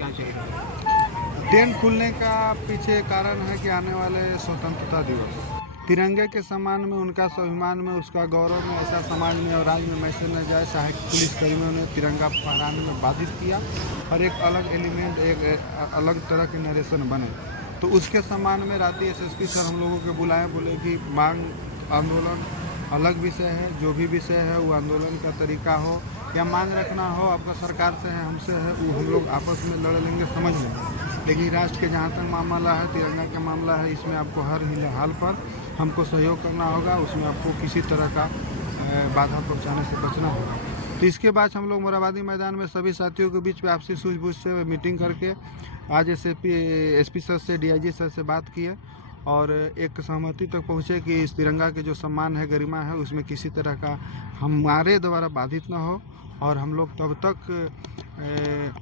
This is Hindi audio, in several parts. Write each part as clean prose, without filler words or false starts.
क्या चाहिए? ट्रेन खुलने का पीछे कारण है कि आने वाले स्वतंत्रता दिवस तिरंगे के सम्मान में, उनका स्वाभिमान में, उसका गौरव में ऐसा समाज में और राज्य में मैसेज न जाए। सहायक पुलिसकर्मियों ने तिरंगा फहराने में बाधित किया और एक अलग एलिमेंट, एक अलग तरह के नरेशन बने। तो उसके सम्मान में राती एसएसपी सर हम लोगों के बुलाए, बोले कि मांग आंदोलन अलग विषय है, जो भी विषय है वो आंदोलन का तरीका हो या मांग रखना हो आपका सरकार से है, हमसे है, वो हम लोग आपस में लड़ लेंगे, समझ लेंगे। लेकिन राष्ट्र के जहाँ तक मामला है, तिरंगा का मामला है, इसमें आपको हर हाल पर हमको सहयोग करना होगा, उसमें आपको किसी तरह का बाधा पहुंचाने से बचना होगा। तो इसके बाद हम लोग मोराबादी मैदान में सभी साथियों के बीच में आपसी सूझबूझ से मीटिंग करके आज एसपी सर से, डीआईजी सर से बात किए और एक सहमति तक पहुँचे कि इस तिरंगा के जो सम्मान है, गरिमा है, उसमें किसी तरह का हमारे द्वारा बाधित न हो और हम लोग तब तक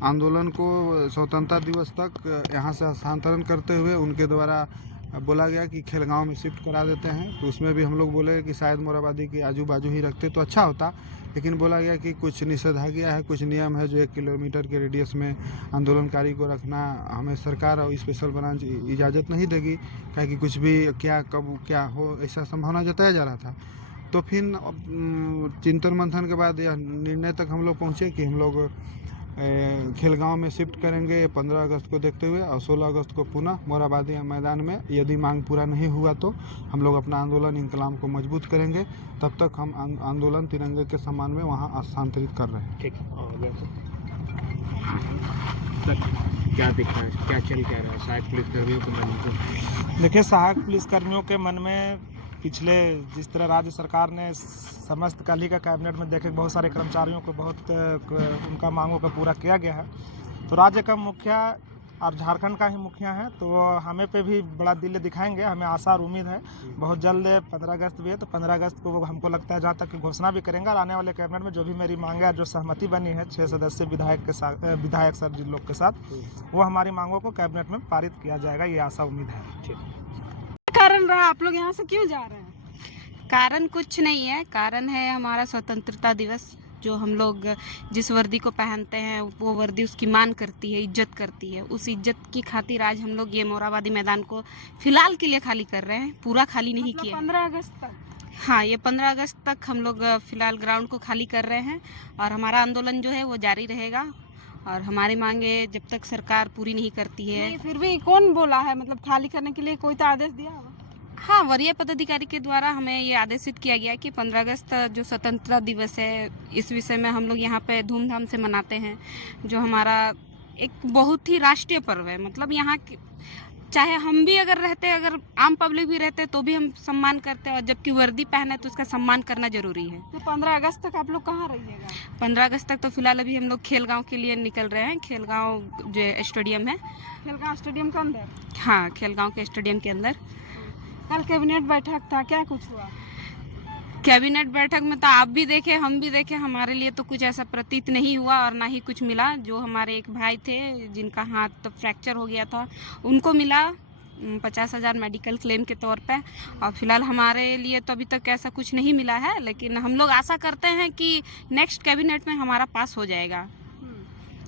आंदोलन को स्वतंत्रता दिवस तक यहाँ से हस्तांतरण करते हुए उनके द्वारा बोला गया कि खेलगांव में शिफ्ट करा देते हैं। तो उसमें भी हम लोग बोले कि शायद मोराबादी के आजू बाजू ही रखते तो अच्छा होता, लेकिन बोला गया कि कुछ निषेधाज्ञा है, कुछ नियम है जो 1 किलोमीटर के रेडियस में आंदोलनकारी को रखना हमें सरकार और स्पेशल ब्रांच इजाज़त नहीं देगी, कि कुछ भी क्या कब क्या हो ऐसा संभावना जताया जा रहा था। तो फिर चिंतन मंथन के बाद यह निर्णय तक हम लोग पहुँचे कि हम लोग खेलगांव में शिफ्ट करेंगे 15 अगस्त को देखते हुए और 16 अगस्त को पुनः मोराबादी मैदान में यदि मांग पूरा नहीं हुआ तो हम लोग अपना आंदोलन इंकलाब को मजबूत करेंगे। तब तक हम आंदोलन तिरंगे के सम्मान में वहां स्थानांतरित कर रहे हैं। ठीक है। क्या दिख रहा है, क्या चल क्या रहा है सहायक पुलिसकर्मियों के मन में? देखिए, सहायक पुलिसकर्मियों के मन में पिछले जिस तरह राज्य सरकार ने समस्त कल ही का कैबिनेट में देखे बहुत सारे कर्मचारियों को बहुत उनका मांगों को पूरा किया गया है, तो राज्य का मुखिया और झारखंड का ही मुखिया है, तो हमें पे भी बड़ा दिल दिखाएंगे। हमें आशा और उम्मीद है बहुत जल्द 15 अगस्त भी है, तो 15 अगस्त को वो हमको लगता है जहाँ तक कि घोषणा भी करेंगे और आने वाले कैबिनेट में जो भी मेरी मांगे है, जो सहमति बनी है 6 सदस्य विधायक सर जिन लोग के साथ, वो हमारी मांगों को कैबिनेट में पारित किया जाएगा, ये आशा उम्मीद है। कारण रहा आप लोग यहाँ से क्यों जा रहे हैं? कारण कुछ नहीं है, कारण है हमारा स्वतंत्रता दिवस। जो हम लोग जिस वर्दी को पहनते हैं वो वर्दी उसकी मान करती है, इज्जत करती है। उस इज्जत की खातिर आज हम लोग ये मोराबादी मैदान को फिलहाल के लिए खाली कर रहे हैं, पूरा खाली नहीं किया। 15 अगस्त तक? हाँ, ये 15 अगस्त तक हम लोग फिलहाल ग्राउंड को खाली कर रहे हैं और हमारा आंदोलन जो है वो जारी रहेगा और हमारी मांगे जब तक सरकार पूरी नहीं करती है। नहीं, फिर भी कौन बोला है, मतलब खाली करने के लिए कोई तो आदेश दिया होगा? हाँ, वरीय पदाधिकारी के द्वारा हमें ये आदेशित किया गया कि 15 अगस्त जो स्वतंत्रता दिवस है, इस विषय में हम लोग यहाँ पे धूमधाम से मनाते हैं, जो हमारा एक बहुत ही राष्ट्रीय पर्व है। मतलब यहाँ चाहे हम भी अगर रहते, अगर आम पब्लिक भी रहते तो भी हम सम्मान करते हैं, और जबकि वर्दी पहने तो उसका सम्मान करना जरूरी है। तो 15 अगस्त तक आप लोग कहाँ रहिएगा? 15 अगस्त तक तो फिलहाल अभी हम लोग खेलगांव के लिए निकल रहे हैं। खेलगांव जो स्टेडियम है, खेलगांव स्टेडियम के अंदर? हाँ, खेलगांव के स्टेडियम के अंदर। कल कैबिनेट बैठक था, क्या कुछ हुआ? कैबिनेट बैठक में तो आप भी देखे, हम भी देखे, हमारे लिए तो कुछ ऐसा प्रतीत नहीं हुआ और ना ही कुछ मिला। जो हमारे एक भाई थे जिनका हाथ तो फ्रैक्चर हो गया था, उनको मिला 50,000 मेडिकल क्लेम के तौर पे, और फिलहाल हमारे लिए तो अभी तक ऐसा कुछ नहीं मिला है। लेकिन हम लोग आशा करते हैं कि नेक्स्ट कैबिनेट में हमारा पास हो जाएगा।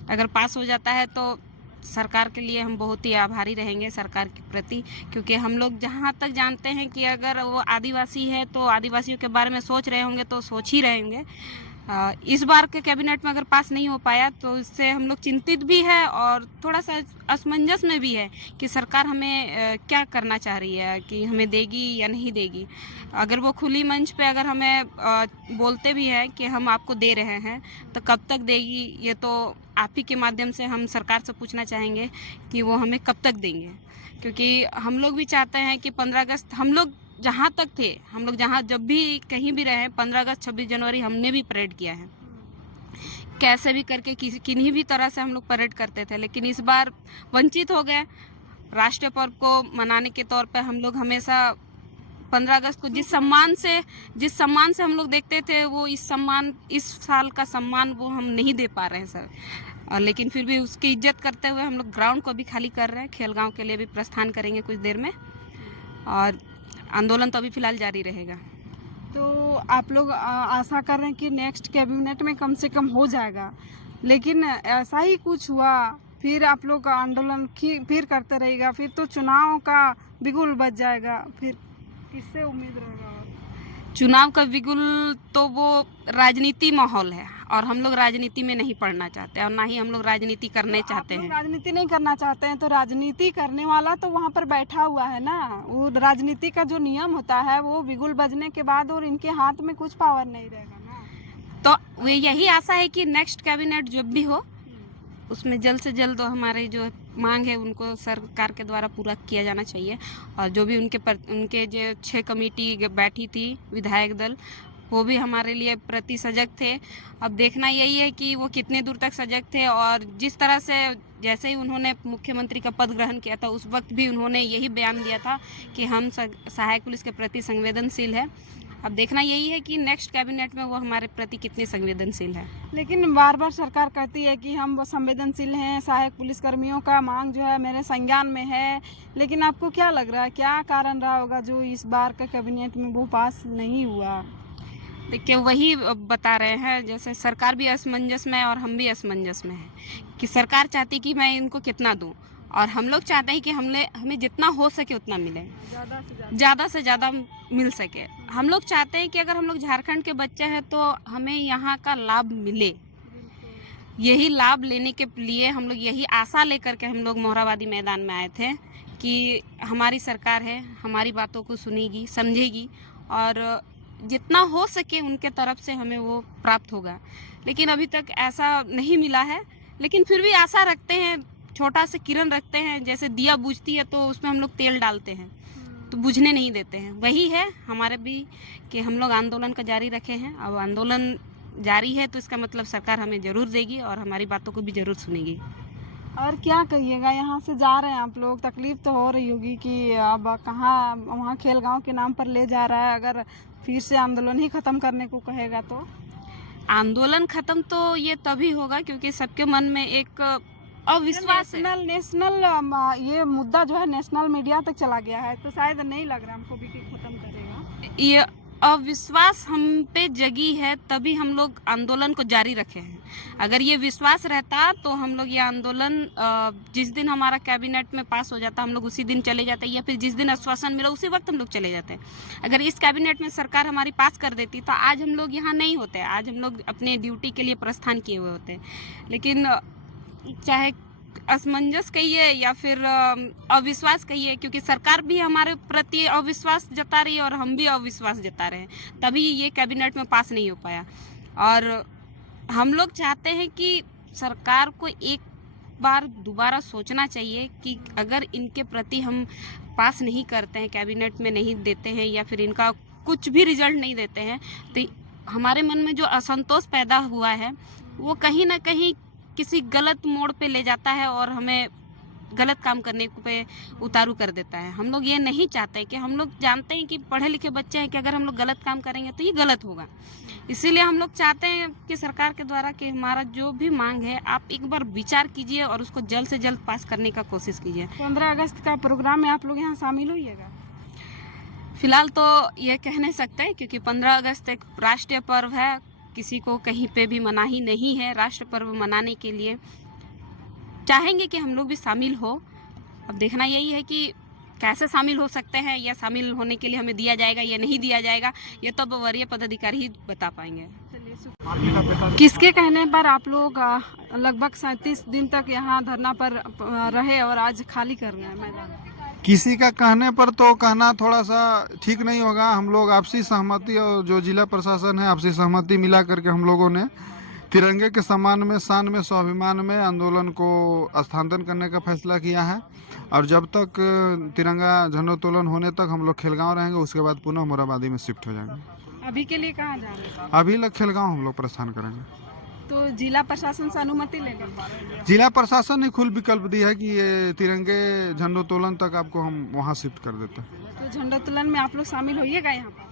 अगर पास हो जाता है तो सरकार के लिए हम बहुत ही आभारी रहेंगे, सरकार के प्रति, क्योंकि हम लोग जहाँ तक जानते हैं कि अगर वो आदिवासी है तो आदिवासियों के बारे में सोच रहे होंगे तो सोच ही रहे होंगे। इस बार के कैबिनेट में अगर पास नहीं हो पाया तो इससे हम लोग चिंतित भी है और थोड़ा सा असमंजस में भी है कि सरकार हमें क्या करना चाह रही है, कि हमें देगी या नहीं देगी। अगर वो खुली मंच पे अगर हमें बोलते भी है कि हम आपको दे रहे हैं, तो कब तक देगी, ये तो आप ही के माध्यम से हम सरकार से पूछना चाहेंगे कि वो हमें कब तक देंगे। क्योंकि हम लोग भी चाहते हैं कि 15 अगस्त हम लोग जहाँ तक थे, हम लोग जहाँ जब भी कहीं भी रहे, 15 अगस्त 26 जनवरी हमने भी परेड किया है, कैसे भी करके किन्हीं भी तरह से हम लोग परेड करते थे। लेकिन इस बार वंचित हो गए। राष्ट्रीय पर्व को मनाने के तौर पे हम लोग हमेशा 15 अगस्त को जिस सम्मान से हम लोग देखते थे, वो इस साल का सम्मान वो हम नहीं दे पा रहे हैं सर। लेकिन फिर भी उसकी इज्जत करते हुए हम लोग ग्राउंड को भी खाली कर रहे हैं। खेलगांव के लिए भी प्रस्थान करेंगे कुछ देर में, और आंदोलन तो अभी फिलहाल जारी रहेगा। तो आप लोग आशा कर रहे हैं कि नेक्स्ट कैबिनेट में कम से कम हो जाएगा, लेकिन ऐसा ही कुछ हुआ फिर आप लोग का आंदोलन फिर करते रहेगा, फिर तो चुनाव का बिगुल बज जाएगा, फिर किससे उम्मीद रहेगा? चुनाव का बिगुल तो वो राजनीति माहौल है और हम लोग राजनीति में नहीं पढ़ना चाहते और ना ही हम लोग राजनीति करने चाहते आप लोग हैं। राजनीति नहीं करना चाहते हैं तो राजनीति करने वाला तो वहाँ पर बैठा हुआ है ना। वो राजनीति का जो नियम होता है वो बिगुल बजने के बाद और इनके हाथ में कुछ पावर नहीं रहेगा ना। तो वे यही आशा है कि नेक्स्ट कैबिनेट जब भी हो उसमें जल्द से जल्द हमारे जो मांग है उनको सरकार के द्वारा पूरा किया जाना चाहिए। और जो भी उनके जो 6 कमेटी बैठी थी विधायक दल, वो भी हमारे लिए प्रति सजग थे। अब देखना यही है कि वो कितने दूर तक सजग थे और जिस तरह से जैसे ही उन्होंने मुख्यमंत्री का पद ग्रहण किया था उस वक्त भी उन्होंने यही बयान दिया था कि हम सहायक पुलिस के प्रति संवेदनशील है। अब देखना यही है कि नेक्स्ट कैबिनेट में वो हमारे प्रति कितने संवेदनशील है। लेकिन बार बार सरकार कहती है कि हम वो संवेदनशील हैं, सहायक पुलिसकर्मियों का मांग जो है मेरे संज्ञान में है, लेकिन आपको क्या लग रहा है क्या कारण रहा होगा जो इस बार का कैबिनेट में वो पास नहीं हुआ? देखिए वही बता रहे हैं, जैसे सरकार भी असमंजस में है और हम भी असमंजस में हैं कि सरकार चाहती कि मैं इनको कितना दूं और हम लोग चाहते हैं कि हमें जितना हो सके उतना मिले, ज़्यादा से ज़्यादा मिल सके। हम लोग चाहते हैं कि अगर हम लोग झारखंड के बच्चे हैं तो हमें यहाँ का लाभ मिले। यही लाभ लेने के लिए हम लोग यही आशा लेकर के हम लोग मोरहाबादी मैदान में आए थे कि हमारी सरकार है, हमारी बातों को सुनेगी, समझेगी और जितना हो सके उनके तरफ से हमें वो प्राप्त होगा। लेकिन अभी तक ऐसा नहीं मिला है, लेकिन फिर भी आशा रखते हैं, छोटा सा किरण रखते हैं। जैसे दिया बुझती है तो उसमें हम लोग तेल डालते हैं तो बुझने नहीं देते हैं। वही है हमारे भी कि हम लोग आंदोलन का जारी रखे हैं। अब आंदोलन जारी है तो इसका मतलब सरकार हमें ज़रूर देगी और हमारी बातों को भी ज़रूर सुनेगी। और क्या कहिएगा, यहाँ से जा रहे हैं आप लोग, तकलीफ तो हो रही होगी कि अब कहाँ वहाँ खेलगांव के नाम पर ले जा रहा है। अगर फिर से आंदोलन ही ख़त्म करने को कहेगा तो आंदोलन ख़त्म तो ये तभी होगा क्योंकि सबके मन में एक अविश्वास है। नेशनल ये मुद्दा जो है नेशनल मीडिया तक चला गया है तो शायद नहीं लग रहा हमको भी कि ख़त्म करेगा। ये अविश्वास हम पे जगी है तभी हम लोग आंदोलन को जारी रखे हैं। अगर ये विश्वास रहता तो हम लोग ये आंदोलन जिस दिन हमारा कैबिनेट में पास हो जाता हम लोग उसी दिन चले जाते या फिर जिस दिन आश्वासन मिला उसी वक्त हम लोग चले जाते। अगर इस कैबिनेट में सरकार हमारी पास कर देती तो आज हम लोग यहाँ नहीं होते, आज हम लोग अपने ड्यूटी के लिए प्रस्थान किए हुए होते। लेकिन चाहे असमंजस कहिए या फिर अविश्वास कहिए, क्योंकि सरकार भी हमारे प्रति अविश्वास जता रही है और हम भी अविश्वास जता रहे हैं, तभी ये कैबिनेट में पास नहीं हो पाया। और हम लोग चाहते हैं कि सरकार को एक बार दोबारा सोचना चाहिए कि अगर इनके प्रति हम पास नहीं करते हैं, कैबिनेट में नहीं देते हैं या फिर इनका कुछ भी रिजल्ट नहीं देते हैं तो हमारे मन में जो असंतोष पैदा हुआ है वो कहीं ना कहीं किसी गलत मोड़ पे ले जाता है और हमें गलत काम करने पे उतारू कर देता है। हम लोग ये नहीं चाहते कि, हम लोग जानते हैं कि पढ़े लिखे बच्चे हैं कि अगर हम लोग गलत काम करेंगे तो ये गलत होगा। इसीलिए हम लोग चाहते हैं कि सरकार के द्वारा कि हमारा जो भी मांग है आप एक बार विचार कीजिए और उसको जल्द से जल्द पास करने का कोशिश कीजिए। 15 अगस्त का प्रोग्राम में आप लोग यहाँ शामिल होइएगा? फिलहाल तो ये कह नहीं सकते क्योंकि 15 अगस्त एक राष्ट्रीय पर्व है, किसी को कहीं पे भी मनाही नहीं है। राष्ट्र पर्व मनाने के लिए चाहेंगे कि हम लोग भी शामिल हो। अब देखना यही है कि कैसे शामिल हो सकते हैं या शामिल होने के लिए हमें दिया जाएगा या नहीं दिया जाएगा, ये तो अब वरीय पदाधिकारी ही बता पाएंगे। किसके कहने पर आप लोग लगभग 37 दिन तक यहाँ धरना पर रहे और आज खाली कर रहे हैं मैदान? किसी का कहने पर तो कहना थोड़ा सा ठीक नहीं होगा। हम लोग आपसी सहमति और जो जिला प्रशासन है आपसी सहमति मिला करके हम लोगों ने तिरंगे के सम्मान में, शान में, स्वाभिमान में आंदोलन को स्थानांतरण करने का फैसला किया है। और जब तक तिरंगा झंडोत्तोलन होने तक हम लोग खेलगांव रहेंगे, उसके बाद पुनः मोरहाबादी में शिफ्ट हो जाएंगे। अभी के लिए कहाँ जा रहे हैं? अभी लग खेलगांव हम लोग प्रस्थान करेंगे। तो जिला प्रशासन से अनुमति लेंगे? जिला प्रशासन ने खुल विकल्प दी है कि ये तिरंगे झंडोत्तोलन तक आपको हम वहाँ शिफ्ट कर देते हैं। तो झंडोत्तोलन में आप लोग शामिल होइएगा यहाँ पर?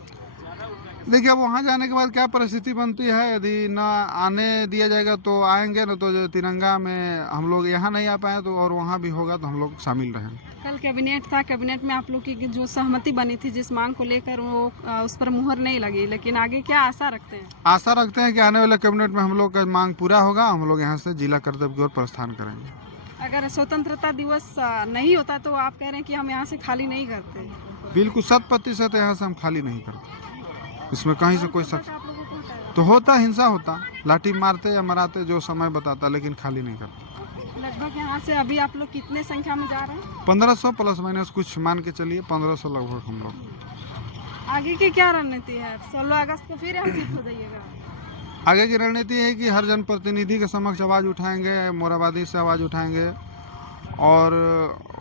देखिए अब वहाँ जाने के बाद क्या परिस्थिति बनती है, यदि ना आने दिया जाएगा तो आएंगे, न तो जो तिरंगा में हम लोग यहाँ नहीं आ पाए तो और वहाँ भी होगा तो हम लोग शामिल रहेंगे। कल कैबिनेट था, कैबिनेट में आप लोग की जो सहमति बनी थी जिस मांग को लेकर वो उस पर मुहर नहीं लगी, लेकिन आगे क्या आशा रखते हैं? आशा रखते हैं कि आने वाले कैबिनेट में हम लोग का मांग पूरा होगा, हम लोग यहाँ से जिला कर्तव्य की ओर प्रस्थान करेंगे। अगर स्वतंत्रता दिवस नहीं होता तो आप कह रहे हैं कि हम यहाँ से खाली नहीं करते? बिल्कुल 100% यहाँ से हम खाली नहीं करते, इसमें कहीं से कोई शक आप लोगों को होता तो होता, हिंसा होता, लाठी मारते या मराते जो समय बताता, लेकिन खाली नहीं करते। है? लगभग यहाँ से अभी आप लोग कितने संख्या में जा रहे हैं? 1500 प्लस माइनस कुछ मान के चलिए, 1500 लगभग हम लोग। आगे की क्या रणनीति है? 16 अगस्त को फिर यहाँ शिफ्ट हो जाइएगा? आगे की रणनीति है कि हर जनप्रतिनिधि के समक्ष आवाज़ उठाएंगे, मोराबादी से आवाज़ उठाएंगे और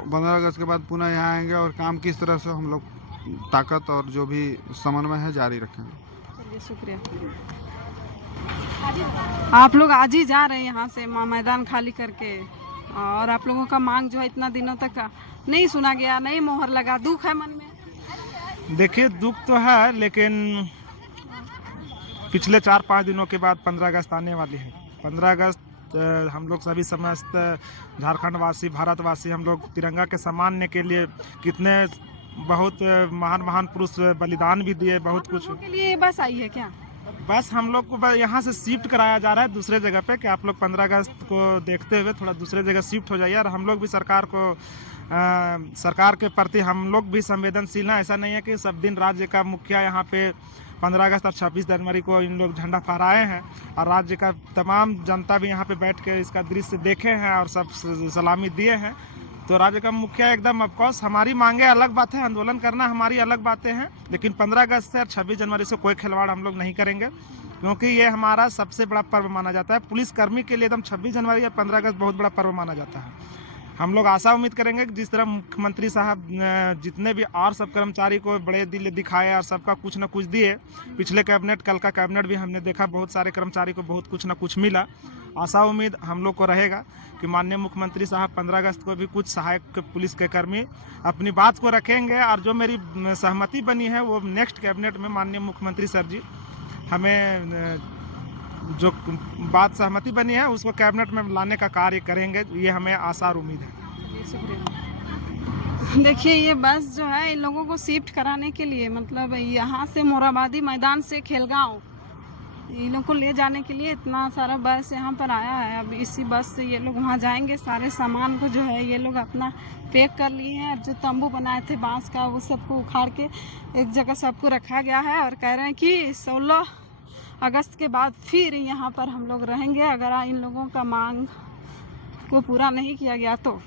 15 अगस्त के बाद पुनः यहाँ आएंगे और काम किस तरह से हम लोग ताकत और जो भी समन्वय है जारी रखेंगे। चलिए, शुक्रिया। आप लोग आज ही जा रहे हैं यहाँ से मैदान खाली करके, और आप लोगों का मांग जो है इतना दिनों तक नहीं सुना गया, नहीं मोहर लगा, दुख है मन में? देखिए, दुख तो है, लेकिन पिछले 4-5 दिनों के बाद 15 अगस्त आने वाली है। 15 अगस्त हम लोग सभी समस्त झारखंड वासी, भारतवासी, हम लोग तिरंगा के सम्मानने के लिए कितने बहुत महान पुरुष बलिदान भी दिए, बहुत आप कुछ। लोगों के लिए बस आई है क्या? बस हम लोग को यहाँ से शिफ्ट कराया जा रहा है दूसरे जगह पे, कि आप लोग 15 अगस्त को देखते हुए थोड़ा दूसरे जगह शिफ्ट हो जाइए। और हम लोग भी सरकार के प्रति हम लोग भी संवेदनशील हैं। ऐसा नहीं है कि सब दिन राज्य का मुखिया यहाँ पे 15 अगस्त और 26 जनवरी को इन लोग झंडा फहराए हैं, और राज्य का तमाम जनता भी यहाँ पे बैठ के इसका दृश्य देखे हैं और सब सलामी दिए हैं। तो राज्य का मुखिया एकदम, ऑफकोर्स हमारी मांगे अलग बात है, आंदोलन करना हमारी अलग बातें हैं, लेकिन 15 अगस्त से और 26 जनवरी से कोई खिलवाड़ हम लोग नहीं करेंगे, क्योंकि ये हमारा सबसे बड़ा पर्व माना जाता है। पुलिसकर्मी के लिए एकदम 26 जनवरी या 15 अगस्त बहुत बड़ा पर्व माना जाता है। हम लोग आशा उम्मीद करेंगे कि जिस तरह मुख्यमंत्री साहब जितने भी और सब कर्मचारी को बड़े दिल दिखाए और सबका कुछ ना कुछ दिए, पिछले कैबिनेट, कल का कैबिनेट भी हमने देखा, बहुत सारे कर्मचारी को बहुत कुछ ना कुछ मिला। आशा उम्मीद हम लोग को रहेगा कि माननीय मुख्यमंत्री साहब 15 अगस्त को भी कुछ सहायक पुलिस के कर्मी अपनी बात को रखेंगे, और जो मेरी सहमति बनी है वो नेक्स्ट कैबिनेट में माननीय मुख्यमंत्री सर जी हमें जो बात सहमति बनी है उसको कैबिनेट में लाने का कार्य करेंगे, ये हमें आशा और उम्मीद है। शुक्रिया। देखिए, ये बस जो है इन लोगों को शिफ्ट कराने के लिए, मतलब यहाँ से मोराबादी मैदान से खेलगांव इन लोगों को ले जाने के लिए इतना सारा बस यहाँ पर आया है। अब इसी बस से ये लोग वहाँ जाएंगे, सारे सामान को जो है ये लोग अपना पैक कर लिए हैं, और जो तंबू बनाए थे बांस का वो सबको उखाड़ के एक जगह सबको रखा गया है, और कह रहे हैं कि 16 अगस्त के बाद फिर यहाँ पर हम लोग रहेंगे अगर इन लोगों का मांग को पूरा नहीं किया गया तो।